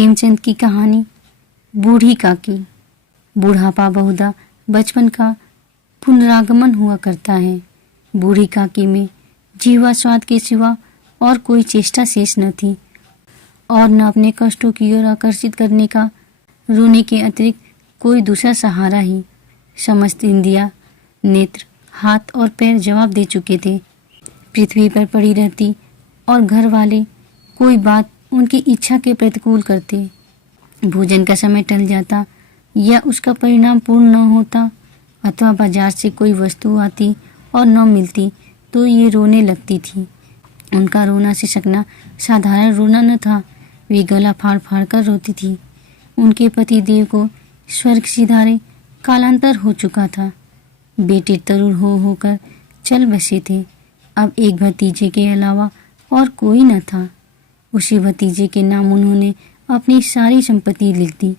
प्रेमचंद की कहानी बूढ़ी काकी। बुढ़ापा बहुधा बचपन का पुनरागमन हुआ करता है। बूढ़ी काकी में जीवा स्वाद के सिवा और कोई चेष्टा शेष न थी और न अपने कष्टों की ओर आकर्षित करने का रोने के अतिरिक्त कोई दूसरा सहारा ही। समस्त इंद्रियां, नेत्र, हाथ और पैर जवाब दे चुके थे। पृथ्वी पर पड़ी रहती और घर वाले कोई बात उनकी इच्छा के प्रतिकूल करते। भोजन का समय टल जाता या उसका परिणाम पूर्ण न होता अथवा बाजार से कोई वस्तु आती और न मिलती तो ये रोने लगती थी। उनका रोना सिसकना साधारण रोना न था, वे गला फाड़ फाड़ कर रोती थी। उनके पति देव को स्वर्ग सिधारे कालांतर हो चुका था। बेटे तरुण हो होकर चल बसे थे। अब एक भतीजे के अलावा और कोई न था। उसी भतीजे के नाम उन्होंने अपनी सारी संपत्ति लिख दी।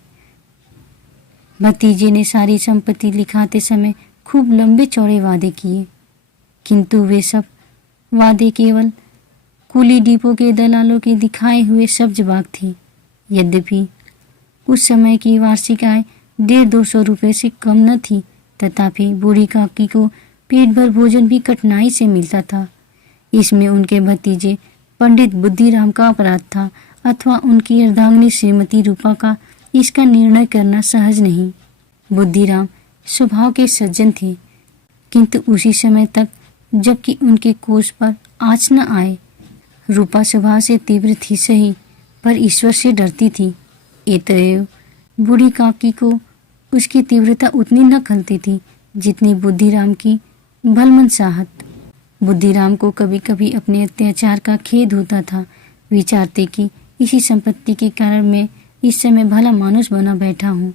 भतीजे ने सारी संपत्ति लिखाते समय खूब लंबे चौड़े वादे किए, किंतु वे सब वादे केवल कुली डिपो के दलालों के दिखाए हुए सब्ज बाग थे। यद्यपि उस समय की वार्षिक आय 150-200 रुपये से कम न थी, तथापि बूढ़ी काकी को पेट भर भोजन भी कठिनाई से मिलता था। इसमें उनके भतीजे पंडित बुद्धिराम का अपराध था अथवा उनकी अर्धांगिनी श्रीमती रूपा का इसका निर्णय करना सहज नहीं। बुद्धिराम स्वभाव के सज्जन थे, किंतु उसी समय तक जबकि उनके कोष पर आँच न आए। रूपा स्वभाव से तीव्र थी सही, पर ईश्वर से डरती थी। एतएव बूढ़ी काकी को उसकी तीव्रता उतनी न खलती थी जितनी बुद्धिराम की भलमनसाहत। बुद्धिराम को कभी कभी अपने अत्याचार का खेद होता था। विचारते कि इसी संपत्ति के कारण मैं इस समय भला मानुष बना बैठा हूँ।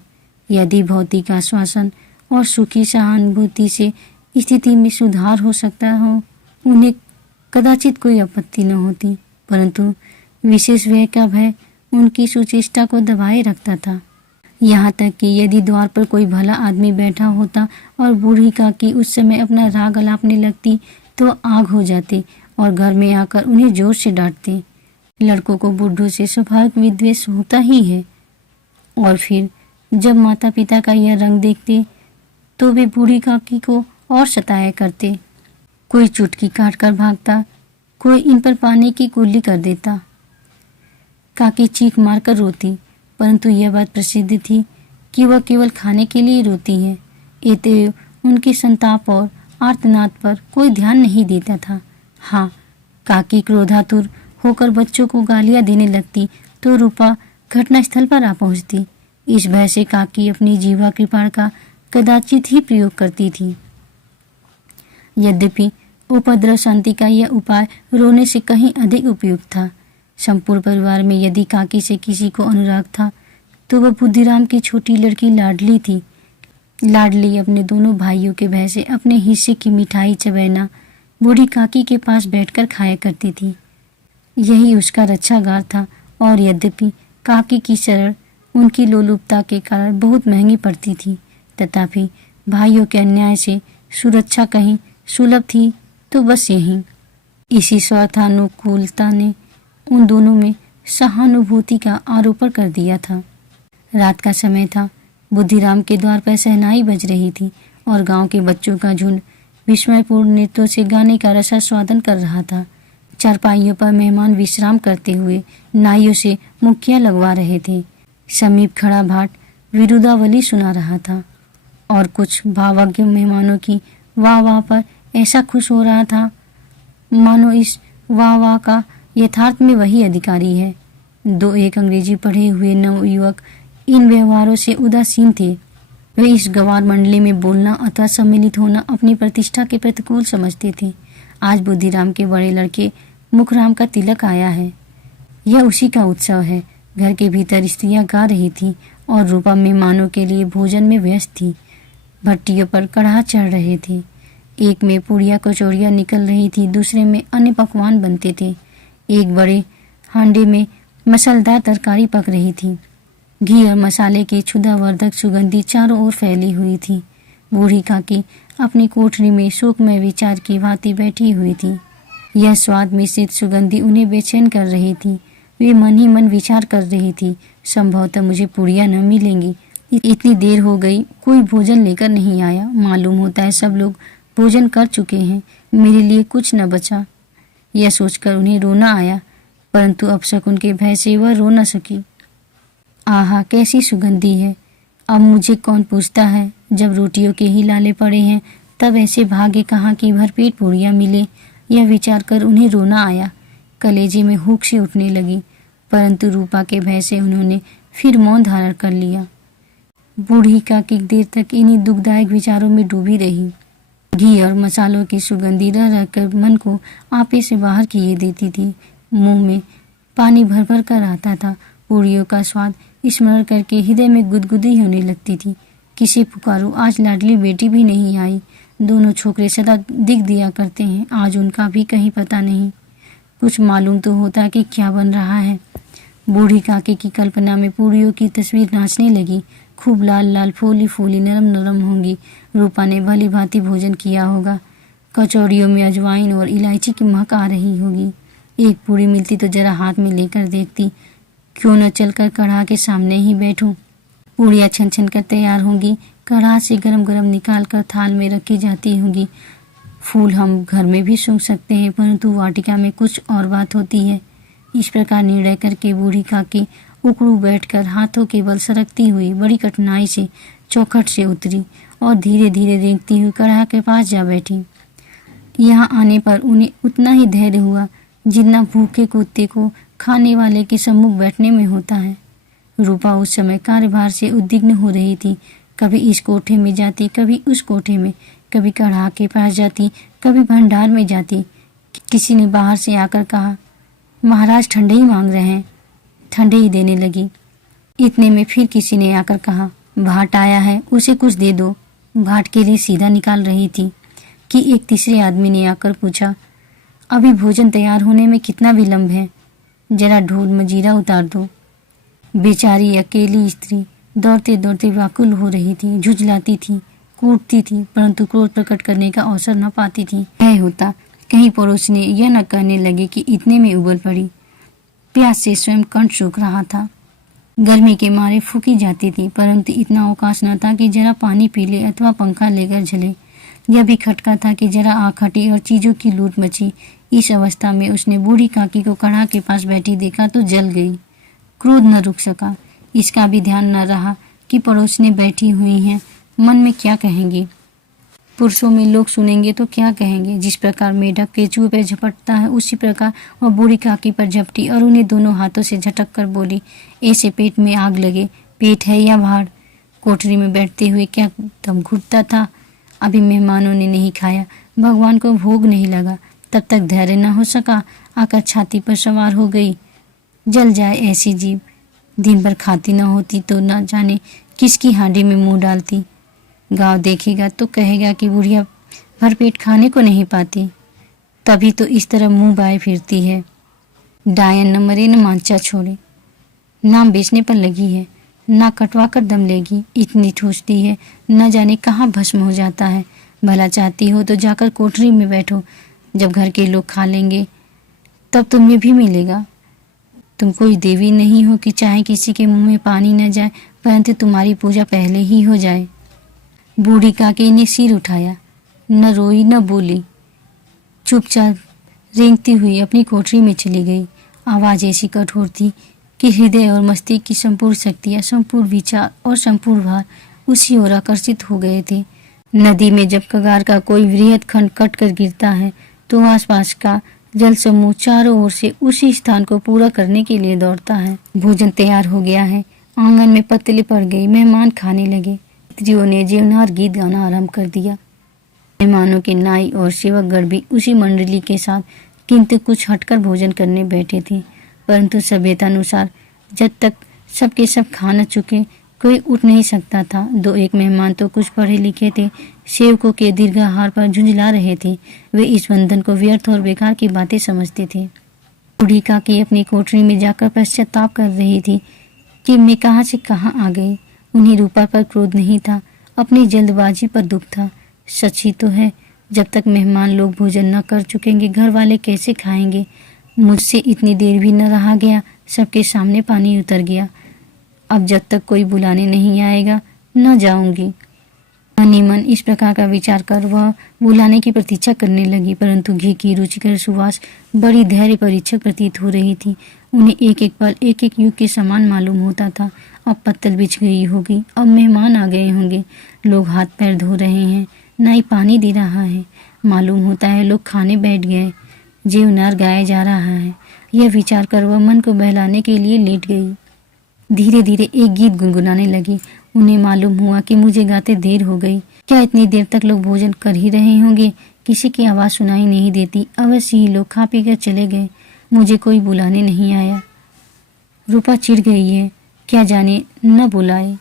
यदि भौतिक आश्वासन और सुखी सहानुभूति से स्थिति में सुधार हो सकता हो, उन्हें कदाचित कोई आपत्ति न होती, परंतु विशेष व्यय का भय उनकी सुचेष्टा को दबाए रखता था। यहाँ तक कि यदि द्वार पर कोई भला आदमी बैठा होता और बूढ़ी काकी उस समय अपना राग अलापने लगती तो आग हो जाते और घर में आकर उन्हें जोर से डांटते। लड़कों को बूढ़ों से स्वाभाविक विद्वेष होता ही है, और फिर जब माता पिता का यह रंग देखते तो वे बूढ़ी काकी को और सताया करते। कोई चुटकी काट कर भागता, कोई इन पर पानी की कुल्ली कर देता। काकी चीख मारकर रोती, परंतु यह बात प्रसिद्ध थी कि वह केवल खाने के लिए रोती है। एतएव उनके संताप और आर्तनाद पर कोई ध्यान नहीं देता था। हाँ, काकी क्रोधातुर होकर बच्चों को गालियां देने लगती तो रूपा घटनास्थल पर आ पहुंचती। इस भय से काकी अपनी जीवा कृपाण का कदाचित ही प्रयोग करती थी। यद्यपि उपद्रव शांति का यह उपाय रोने से कहीं अधिक उपयुक्त था। संपूर्ण परिवार में यदि काकी से किसी को अनुराग था तो वह बुद्धिराम की छोटी लड़की लाडली थी। लाडली अपने दोनों भाइयों के भय से अपने हिस्से की मिठाई चबैना बूढ़ी काकी के पास बैठकर खाया करती थी। यही उसका रक्षागार था, और यद्यपि काकी की शरण उनकी लोलुपता के कारण बहुत महंगी पड़ती थी, तथापि भाइयों के अन्याय से सुरक्षा कहीं सुलभ थी तो बस यही। इसी स्वार्थानुकूलता ने उन दोनों में सहानुभूति का आरोपण कर दिया था। रात का समय था। बुद्धिराम के द्वार पर शहनाई बज रही थी और गांव के बच्चों का झुंड विस्मयपूर्ण नृत्यों से गाने का रसास्वादन कर रहा था। चारपाइयों पर मेहमान विश्राम करते हुए नाइयों से मुखिया लगवा रहे थे। समीप खड़ा भाट विरुदावली सुना रहा था और कुछ भावज्ञ मेहमानों की वाह वाह पर ऐसा खुश हो रहा था मानो इस वाह वाह का यथार्थ में वही अधिकारी है। 2-1 अंग्रेजी पढ़े हुए नवयुवक इन व्यवहारों से उदासीन थे। वे इस गवार मंडली में बोलना अथवा सम्मिलित होना अपनी प्रतिष्ठा के प्रतिकूल समझते थे। आज बुद्धिराम के बड़े लड़के मुखराम का तिलक आया है, यह उसी का उत्सव है। घर के भीतर स्त्रियां गा रही थी और रूपा मेहमानों के लिए भोजन में व्यस्त थी। भट्टियों पर कढ़ा चढ़ रहे थे। एक में पूड़ियाँ कचौड़ियाँ निकल रही थी, दूसरे में अन्य पकवान बनते थे। एक बड़े हांडे में मसालेदार तरकारी पक रही थी। घी और मसाले की क्षुधावर्धक सुगंधी चारों ओर फैली हुई थी। बूढ़ी काकी अपनी कोठरी में शोकमय विचार की भांति बैठी हुई थी। यह स्वाद मिश्रित सुगंधी उन्हें बेचैन कर रही थी। वे मन ही मन विचार कर रही थी, संभवतः मुझे पूड़ियाँ न मिलेंगी। इतनी देर हो गई, कोई भोजन लेकर नहीं आया। मालूम होता है सब लोग भोजन कर चुके हैं, मेरे लिए कुछ न बचा। यह सोचकर उन्हें रोना आया, परंतु अपशकुन के भय से वह रो न सकी। आहा, कैसी सुगंधी है! अब मुझे कौन पूछता है, जब रोटियों के ही लाले पड़े हैं तब ऐसे भाग्य कहाँ की भरपेट पूड़ियाँ मिले। यह विचार कर उन्हें रोना आया। कलेजे में हुक सी उठने लगी, परंतु रूपा के भय से उन्होंने फिर मौन धारण कर लिया। बूढ़ी काकी देर तक इन्हीं दुखदायक विचारों में डूबी रही। घी और मसालों की सुगंधी रह रहकर मन को आपे से बाहर किए देती थी। मुंह में पानी भर भर कर आता था। पूड़ियों का स्वाद स्मरण करके हृदय में गुदगुदी होने लगती थी। किसे पुकारूं, आज लाडली बेटी भी नहीं आई। दोनों छोकरे सदा दिख दिया करते हैं, आज उनका भी कहीं पता नहीं। कुछ मालूम तो होता कि क्या बन रहा है। बूढ़ी काकी की कल्पना में पूड़ियों की तस्वीर नाचने लगी। खूब लाल लाल, फूली फूली, नरम नरम होंगी। रूपा ने भली भांति भोजन किया होगा। कचौड़ियों में अजवाइन और इलायची की महक आ रही होगी। एक पूड़ी मिलती तो जरा हाथ में लेकर देखती, क्यों न चलकर कढ़ा के सामने ही बैठूं। पूड़ियाँ छन छन कर तैयार होंगी, कढ़ा से गरम गरम निकाल कर थाल में रखी जाती होंगी। फूल हम घर में भी सूंघ सकते हैं, परंतु वाटिका में कुछ और बात होती है। इस प्रकार निर्णय करके बूढ़ी काकी उकड़ू बैठकर हाथों के बल सरकती हुई बड़ी कठिनाई से चौखट से उतरी और धीरे धीरे रेंगती हुई कढ़ा के पास जा बैठी। यहाँ आने पर उन्हें उतना ही धैर्य हुआ जितना भूखे कुत्ते को खाने वाले के सम्मुख बैठने में होता है। रूपा उस समय कार्यभार से उद्विग्न हो रही थी। कभी इस कोठे में जाती, कभी उस कोठे में, कभी कढ़ा के पास जाती, कभी भंडार में जाती। किसी ने बाहर से आकर कहा, महाराज ठंडे ही मांग रहे हैं। ठंडे ही देने लगी। इतने में फिर किसी ने आकर कहा, भाट आया है, उसे कुछ दे दो। भाट के लिए सीधा निकाल रही थी कि एक तीसरे आदमी ने आकर पूछा, अभी भोजन तैयार होने में कितना विलंब है, जरा ढोल मजीरा उतार दो। बेचारी अकेली स्त्री दौड़ते दौड़ते व्याकुल हो रही थी, झुंझलाती थी, कूदती थी, परंतु क्रोध प्रकट करने का अवसर न पाती थी। भय होता कहीं पड़ोस ने यह न कहने लगे कि इतने में उबल पड़ी। प्यास से स्वयं कंठ सूख रहा था। गर्मी के मारे फूकी जाती थी, परंतु इतना अवकाश न था कि जरा पानी पी ले अथवा पंखा लेकर झले। यह भी खटका था कि जरा आँख हटी और चीजों की लूट मची। इस अवस्था में उसने बूढ़ी काकी को कढ़ा के पास बैठी देखा तो जल गई। क्रोध न रुक सका। इसका भी ध्यान न रहा कि पड़ोसने बैठी हुई हैं, मन में क्या कहेंगी। पुरुषों में लोग सुनेंगे तो क्या कहेंगे। जिस प्रकार मेढक केंचुए पर झपटता है, उसी प्रकार वह बूढ़ी काकी पर झपटी और उन्हें दोनों हाथों से झटक कर बोली, ऐसे पेट में आग लगे, पेट है या भाड़। कोठरी में बैठते हुए क्या दम घुटता था। अभी मेहमानों ने नहीं खाया, भगवान को भोग नहीं लगा, तब तक धैर्य न हो सका, आकर छाती पर सवार हो गई। जल जाए ऐसी जीव, दिन भर खाती न होती तो न जाने किसकी हांडी में मुंह डालती। गांव देखेगा तो कहेगा कि बुढ़िया भरपेट खाने को नहीं पाती, तभी तो इस तरह मुंह बाए फिरती है। डायन न मरे न मांचा छोड़े, नाम बेचने पर लगी है, ना कटवा कर दम लेगी। इतनी ठूसती है, न जाने कहाँ भस्म हो जाता है। भला चाहती हो तो जाकर कोठरी में बैठो, जब घर के लोग खा लेंगे तब तुम्हें भी मिलेगा। तुम कोई देवी नहीं हो कि चाहे किसी के मुंह में पानी न जाए, परंतु तुम्हारी पूजा पहले ही हो जाए। बूढ़ी काकी ने सिर उठाया, न रोई न बोली, चुपचाप रेंगती हुई अपनी कोठरी में चली गई। आवाज ऐसी कठोर थी कि हृदय और मस्तिष्क की संपूर्ण शक्तियाँ, संपूर्ण विचार और संपूर्ण भार उसी ओर आकर्षित हो गए थे। नदी में जब कगार का कोई वृहद खंड कट कर गिरता है तो आसपास का जल समूह चारों ओर से उसी स्थान को पूरा करने के लिए दौड़ता है। भोजन तैयार हो गया है, आंगन में पतली पड़ गई, मेहमान खाने लगे। स्त्रियों ने जीवनार गीत गाना आरंभ कर दिया। मेहमानों के नाई और सेवकगण भी उसी मंडली के साथ किंतु कुछ हटकर भोजन करने बैठे थे, परंतु सभ्यतानुसार जब तक सबके सब खा न चुके कोई उठ नहीं सकता था। दो एक मेहमान तो कुछ पढ़े लिखे थे, सेवकों के दीर्घाहार पर झुंझला रहे थे। वे इस बंधन को व्यर्थ और बेकार की बातें समझते थे। बूढ़ी काकी अपनी कोठरी में जाकर पश्चाताप कर रही थी कि मैं कहाँ से कहाँ आ गई। उन्हें रूपा पर क्रोध नहीं था, अपनी जल्दबाजी पर दुख था। सच ही तो है, जब तक मेहमान लोग भोजन न कर चुकेंगे घर वाले कैसे खाएंगे। मुझसे इतनी देर भी न रहा गया, सबके सामने पानी उतर गया। अब जब तक कोई बुलाने नहीं आएगा न जाऊंगी। मन ही मन इस प्रकार का विचार कर वह बुलाने की प्रतीक्षा करने लगी, परंतु घी की रुचिकर सुवास बड़ी धैर्य परीक्षक प्रतीत हो रही थी। उन्हें एक एक पल एक एक युग के समान मालूम होता था। अब पत्तल बिछ गई होगी, अब मेहमान आ गए होंगे, लोग हाथ पैर धो रहे हैं, नाई पानी दे रहा है, मालूम होता है लोग खाने बैठ गए, जेवनार गाया जा रहा है। यह विचार कर वह मन को बहलाने के लिए लेट गई। धीरे धीरे एक गीत गुनगुनाने लगी। उन्हें मालूम हुआ कि मुझे गाते देर हो गई। क्या इतनी देर तक लोग भोजन कर ही रहे होंगे? किसी की आवाज़ सुनाई नहीं देती। अवश्य ही लोग खा पी कर चले गए, मुझे कोई बुलाने नहीं आया। रूपा चिढ़ गई है, क्या जाने न बुलाए।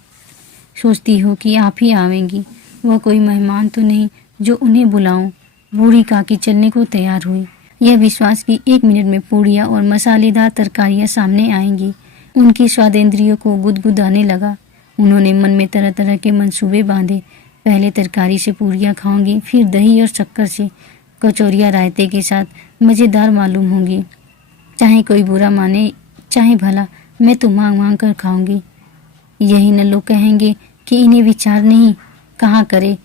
सोचती हो कि आप ही आवेंगी, वह कोई मेहमान तो नहीं जो उन्हें बुलाऊं। बूढ़ी काकी चलने को तैयार हुई। यह विश्वास कि 1 मिनट में पूड़ियाँ और मसालेदार तरकारियाँ सामने आएंगी उनकी स्वादेंद्रियों को गुदगुदाने लगा। उन्होंने मन में तरह तरह के मंसूबे बांधे। पहले तरकारी से पूड़ियाँ खाऊंगी, फिर दही और शक्कर से, कचौरियाँ रायते के साथ मज़ेदार मालूम होंगी। चाहे कोई बुरा माने चाहे भला, मैं तो मांग मांग कर खाऊंगी। यही न लोग कहेंगे कि इन्हें विचार नहीं, कहाँ करे।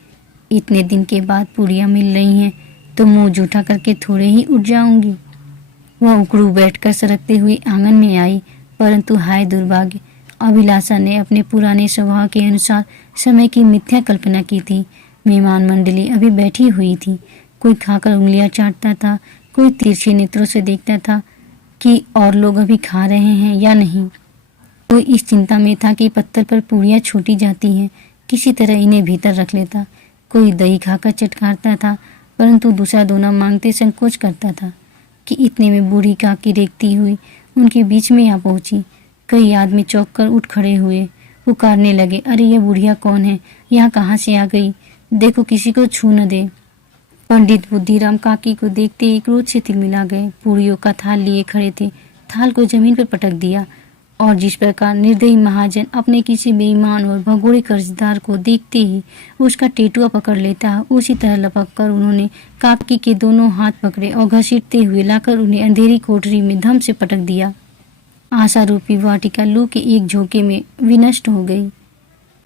इतने दिन के बाद पूड़ियाँ मिल रही हैं तो मुंह जूठा करके थोड़े ही उठ जाऊंगी। वह उकड़ू बैठकर सरकते हुए आंगन में आई, परंतु हाय दुर्भाग्य, अभिलाषा ने अपने पुराने स्वभाव के अनुसार समय की मिथ्या कल्पना की थी। मेहमान मंडली अभी बैठी हुई थी। कोई खाकर उंगलियां चाटता था, कोई तिरछे नेत्रों से देखता था कि और लोग अभी खा रहे हैं या नहीं। कोई इस चिंता में था कि पत्थर पर पूड़ियाँ छूटी जाती हैं, किसी तरह इन्हें भीतर रख लेता। कोई दही खाकर चटकारता था, परंतु दूसरा दोना मांगते संकोच करता था कि इतने में बूढ़ी काकी रेखती हुई उनके बीच में आ पहुंची। कई आदमी चौंक कर उठ खड़े हुए, पुकारने लगे, अरे यह बुढ़िया कौन है, यहाँ कहाँ से आ गई, देखो किसी को छू न दे। पंडित बुद्धिराम काकी को देखते ही क्रोध से तिलमिला गए। पूड़ियों का थाल लिए खड़े थे, थाल को जमीन पर पटक दिया और जिस प्रकार निर्दयी महाजन अपने किसी बेईमान और भगोड़े कर्जदार को देखते ही उसका टेटुआ पकड़ लेता है, उसी तरह लपक कर उन्होंने काकी के दोनों हाथ पकड़े और घसीटते हुए लाकर उन्हें अंधेरी कोठरी में धम से पटक दिया। आशा रूपी वाटिका लू के एक झोंके में विनष्ट हो गई।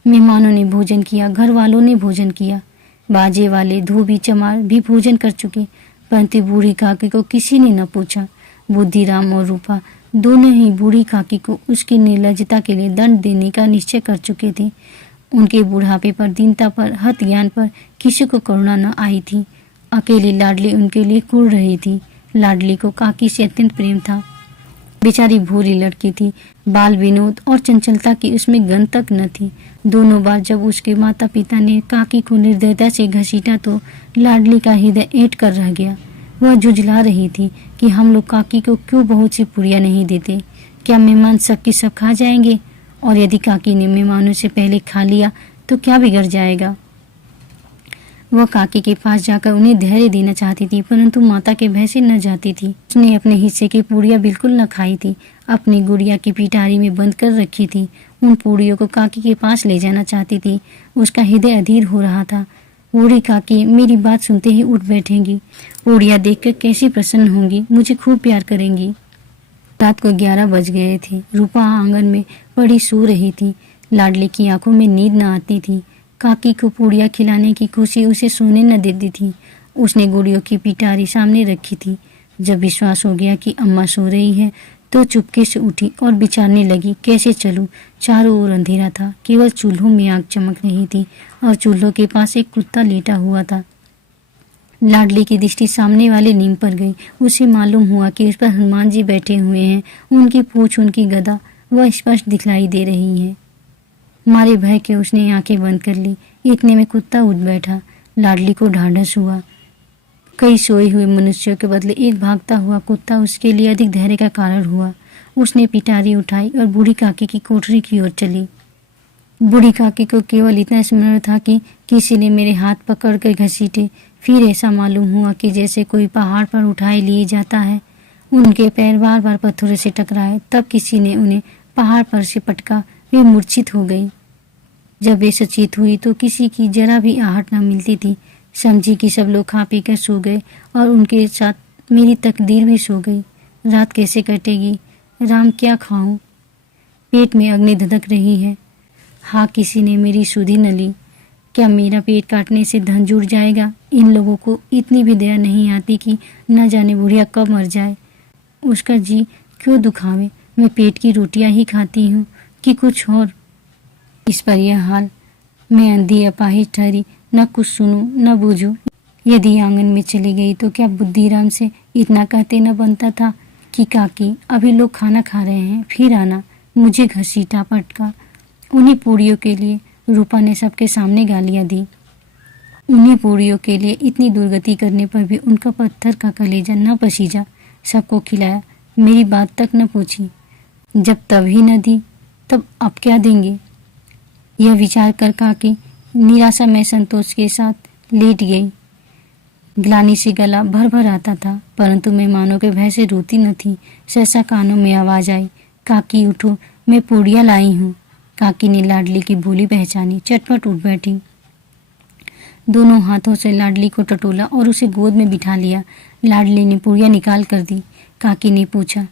मेहमानों ने भोजन किया, घर वालों ने भोजन किया, बाजे वाले धोबी चमार भी भोजन कर चुके, परंतु बूढ़ी काकी को किसी ने न पूछा। बुद्धिराम और रूपा दोनों ही बूढ़ी काकी को उसकी निर्लज्जता के लिए दंड देने का निश्चय कर चुके थे। उनके बुढ़ापे पर, दीनता पर, हत ज्ञान पर किसी को करुणा न आई थी। अकेली लाडली उनके लिए कुढ़ रही थी। लाडली को काकी से अत्यंत प्रेम था। बेचारी भोली लड़की थी, बाल विनोद और चंचलता की उसमें गंध तक न थी। दोनों बार जब उसके माता पिता ने काकी को निर्दयता से घसीटा तो लाडली का हृदय ऐंठ कर रह गया। वह जुझला रही थी कि हम लोग काकी को क्यों बहुत सी पूड़ियाँ नहीं देते, क्या मेहमान सबके सब खा जाएंगे, और यदि काकी ने मेहमानों से पहले खा लिया तो क्या बिगड़ जाएगा। वह काकी के पास जाकर उन्हें धैर्य देना चाहती थी, परंतु माता के भय से न जाती थी। उसने अपने हिस्से की पूड़ियाँ बिल्कुल न खाई थी, अपनी गुड़िया की पिटारी में बंद कर रखी थी। उन पूड़ियों को काकी के पास ले जाना चाहती थी। उसका हृदय अधीर हो रहा था। बूढ़ी काकी मेरी बात सुनते ही उठ बैठेंगी, पूड़ियाँ देखकर कैसी प्रसन्न होंगी, मुझे खूब प्यार करेंगी। रात को 11 बज गए थे। रूपा आंगन में पड़ी सो रही थी। लाडली की आंखों में नींद न आती थी। काकी को पूड़ियाँ खिलाने की खुशी उसे सोने न देती थी। उसने गुड़ियों की पिटारी सामने रखी थी। जब विश्वास हो गया कि अम्मा सो रही है तो चुपके से उठी और विचारने लगी, कैसे चलूं। चारों ओर अंधेरा था, केवल चूल्हों में आग चमक रही थी और चूल्हों के पास एक कुत्ता लेटा हुआ था। लाडली की दृष्टि सामने वाले नीम पर गई। उसे मालूम हुआ कि उस पर हनुमान जी बैठे हुए हैं। उनकी पूंछ, उनकी गदा वह स्पष्ट दिखलाई दे रही है। मारे भय के उसने आंखें बंद कर ली। इतने में कुत्ता उठ बैठा। लाडली को ढांढस हुआ। कई सोए हुए मनुष्यों के बदले एक भागता हुआ कुत्ता उसके लिए अधिक धैर्य का कारण हुआ। उसने पिटारी उठाई और बूढ़ी काकी की कोठरी की ओर चली। बूढ़ी काकी को केवल इतना स्मरण था कि किसी ने मेरे हाथ पकड़ कर घसीटे। फिर ऐसा मालूम हुआ कि जैसे कोई पहाड़ पर उठाए लिए जाता है। उनके पैर बार बार पत्थरों से टकराए। तब किसी ने उन्हें पहाड़ पर से पटका। वे मूर्छित हो गई। जब वे सचेत हुई तो किसी की जरा भी आहट न मिलती थी। समझी कि सब लोग खा पी कर सो गए और उनके साथ मेरी तकदीर भी सो गई। रात कैसे कटेगी, राम क्या खाऊं? पेट में अग्नि धधक रही है। हाँ, किसी ने मेरी सुधि न ली। क्या मेरा पेट काटने से धन जुड़ जाएगा? इन लोगों को इतनी भी दया नहीं आती कि न जाने बुढ़िया कब मर जाए। उसका जी क्यों दुखावे? मैं पेट की रोटियां ही खाती हूँ कि कुछ और। इस पर यह हाल। मैं अंधी अपाहिज ठहरी, न कुछ सुनूं न बूझूं। यदि आंगन में चली गई तो क्या बुद्धिराम से इतना कहते न बनता था कि काकी अभी लोग खाना खा रहे हैं, फिर आना। मुझे घसीटा पटका। उन्हीं पूड़ियों के लिए रूपा ने सबके सामने गालियां दी। उन्हीं पूड़ियों के लिए इतनी दुर्गति करने पर भी उनका पत्थर का कलेजा न पसीजा। सबको खिलाया, मेरी बात तक न पूछी। जब तभी न दी तब अब क्या देंगे? यह विचार कर काकी निराशा में संतोष के साथ लेट गई। ग्लानि से गला भर भर आता था, परंतु मेहमानों के भय से रोती न थी। सहसा कानों में आवाज आई, काकी उठो, मैं पूड़ियाँ लाई हूँ। काकी ने लाडली की बोली पहचानी, चटपट उठ बैठी। दोनों हाथों से लाडली को टटोला और उसे गोद में बिठा लिया। लाडली ने पूड़ियाँ निकाल कर दी। काकी ने पूछा,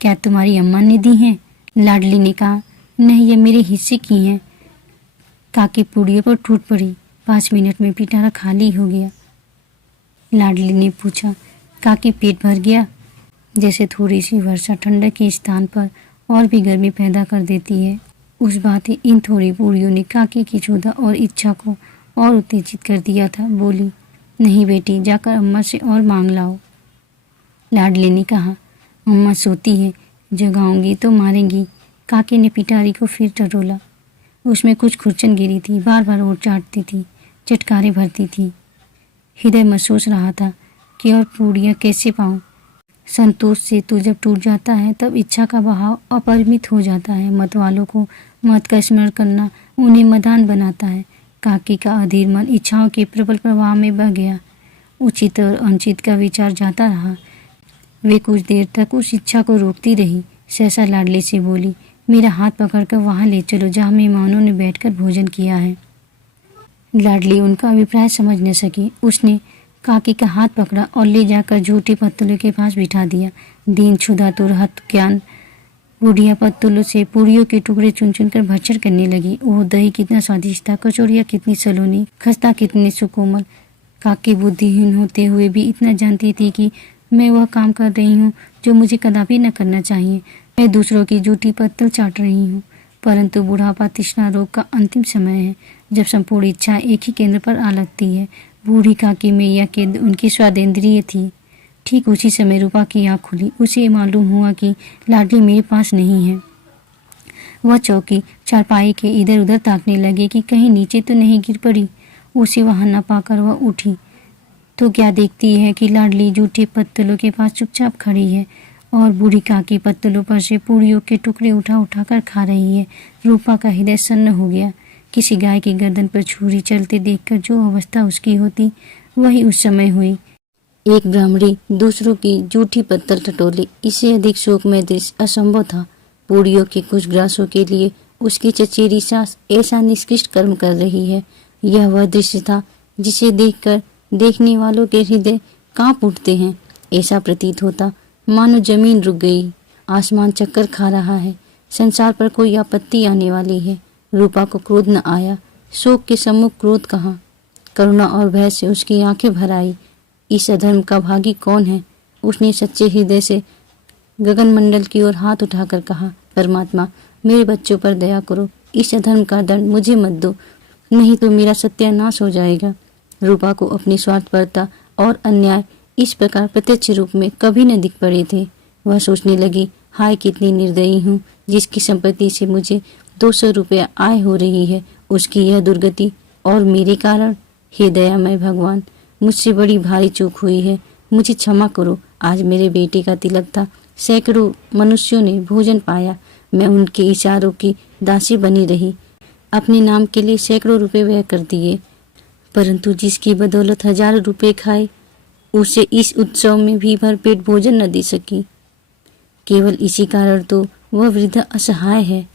क्या तुम्हारी अम्मा ने दी हैं? लाडली ने कहा, नहीं, ये मेरे हिस्से की हैं। काकी पूड़ियों पर टूट पड़ी। 5 मिनट में पिटारा खाली हो गया। लाडली ने पूछा, काकी पेट भर गया? जैसे थोड़ी सी वर्षा ठंडक के स्थान पर और भी गर्मी पैदा कर देती है, उस बात ही इन थोड़ी पूड़ियों ने काकी की क्षुधा और इच्छा को और उत्तेजित कर दिया था। बोली, नहीं बेटी, जाकर अम्मा से और मांग लाओ। लाडली ने कहा, अम्मा सोती है, जगाऊंगी तो मारेंगी। काकी ने पिटारी को फिर टटोला। उसमें कुछ खुरचन गिरी थी, बार बार ओट चाटती थी, चटकारे भरती थी। हृदय महसूस रहा था कि और पूड़ियाँ कैसे पाऊँ। संतोष से तो जब टूट जाता है तब इच्छा का बहाव अपरिमित हो जाता है। मत वालों को मत का स्मरण करना उन्हें मदान बनाता है। काकी का अधीर मन इच्छाओं के प्रबल प्रवाह में बह गया। उचित और अनुचित का विचार जाता रहा। वे कुछ देर तक उस इच्छा को रोकती रही। सहसा लाडली से बोली, मेरा हाथ पकड़कर वहाँ ले चलो जहाँ मेहमानों ने बैठकर भोजन किया है। लाडली उनका अभिप्राय समझ न सकी। उसने काकी का हाथ पकड़ा और ले जाकर झूठे पत्तलों के पास बिठा दिया। दीन क्षुधा तो रहत ज्ञान बुढ़िया पत्तलों से पूड़ियों के टुकड़े चुन चुन कर भचर करने लगी। ओह, दही कितना स्वादिष्ट था, कचौड़ियाँ कितनी सलोनी, खस्ता कितनी सुकोमल। काकी बुद्धिहीन होते हुए भी इतना जानती थी कि मैं वह काम कर रही हूँ जो मुझे कदापि न करना चाहिए। मैं दूसरों की झूठी पत्तल चाट रही हूँ। परंतु बुढ़ापा तृष्णा रोग का अंतिम समय है, जब संपूर्ण इच्छा एक ही केंद्र पर आ लगती है। बूढ़ी काकी में यह केंद्र उनकी स्वादेंद्रिय थी। ठीक उसी समय रूपा की आँख खुली। उसे मालूम हुआ कि लाडली मेरे पास नहीं है। वह चौकी चारपाई के इधर उधर ताकने लगे कि कहीं नीचे तो नहीं गिर पड़ी। उसे वहां न पाकर वह उठी तो क्या देखती है कि लाडली जूठे पत्तलों के पास चुपचाप खड़ी है और बूढ़ी काकी पत्तलों पर से पूड़ियों के टुकड़े उठा उठा कर खा रही है। रूपा का हृदय सन्न हो गया। किसी गाय की गर्दन पर छुरी चलते देखकर जो अवस्था उसकी होती, वही उस समय हुई। एक ब्राह्मणी दूसरों की जूठी पत्तल टटोले, इससे अधिक शोकमय दृश्य असंभव था। पूड़ियों के कुछ ग्रासों के लिए उसकी चचेरी सास ऐसा निष्कृष्ट कर्म कर रही है। यह वह दृश्य था जिसे देखकर देखने वालों के हृदय कांप उठते हैं। ऐसा प्रतीत होता मानो जमीन रुक गई, आसमान चक्कर खा रहा है, संसार पर कोई आपत्ति आने वाली है। रूपा को क्रोध न आया। शोक के सम्मुख क्रोध कहाँ? करुणा और भय से उसकी आंखें भर आई। इस अधर्म का भागी कौन है? उसने सच्चे हृदय से गगन मंडल की ओर हाथ उठाकर कहा, परमात्मा, मेरे बच्चों पर दया करो। इस अधर्म का दंड मुझे मत दो, नहीं तो मेरा सत्यानाश हो जाएगा। रूपा को अपनी स्वार्थपरता और अन्याय इस प्रकार प्रत्यक्ष रूप में कभी न दिख पड़े थे। वह सोचने लगी, हाय कितनी निर्दयी हूँ, जिसकी संपत्ति से मुझे 200 रुपया आय हो रही है, उसकी यह दुर्गति और मेरे कारण। हे दयामय भगवान, मुझसे बड़ी भारी चूक हुई है, मुझे क्षमा करो। आज मेरे बेटे का तिलक था, सैकड़ों मनुष्यों ने भोजन पाया, मैं उनके इशारों की दासी बनी रही, अपने नाम के लिए सैकड़ों रुपए व्यय कर दिए, परंतु जिसकी बदौलत हजारों रुपए खाए, उसे इस उत्सव में भी भरपेट भोजन न दे सकी। केवल इसी कारण तो वह वृद्ध असहाय है।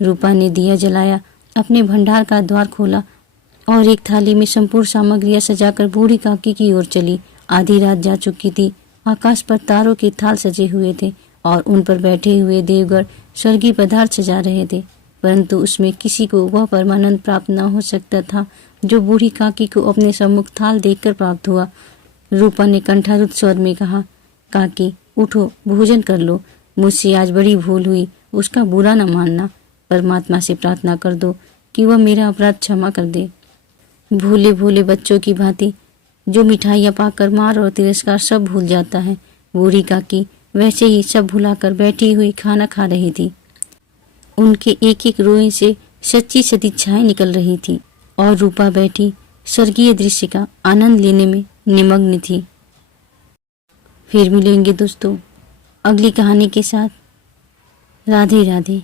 रूपा ने दिया जलाया, अपने भंडार का द्वार खोला और एक थाली में संपूर्ण सामग्रियां सजाकर बूढ़ी काकी की ओर चली। आधी रात जा चुकी थी। आकाश पर तारों के थाल सजे हुए थे और उन पर बैठे हुए देवगढ़ स्वर्गीय पदार्थ सजा रहे थे, परंतु उसमें किसी को वह परमानंद प्राप्त न हो सकता था जो बूढ़ी काकी को अपने सम्मुख थाल देखकर प्राप्त हुआ। रूपा ने कंठारुद्ध स्वर में कहा, काकी उठो, भोजन कर लो। मुझसे आज बड़ी भूल हुई, उसका बुरा न मानना। परमात्मा से प्रार्थना कर दो कि वह मेरा अपराध क्षमा कर दे। भोले भोले बच्चों की भांति जो मिठाइयाँ पाकर मार और तिरस्कार सब भूल जाता है, बूढ़ी काकी वैसे ही सब भुलाकर बैठी हुई खाना खा रही थी। उनके एक एक रोए से सच्ची सदिच्छाएं निकल रही थी और रूपा बैठी स्वर्गीय दृश्य का आनंद लेने में निमग्न थी। फिर मिलेंगे दोस्तों अगली कहानी के साथ। राधे राधे।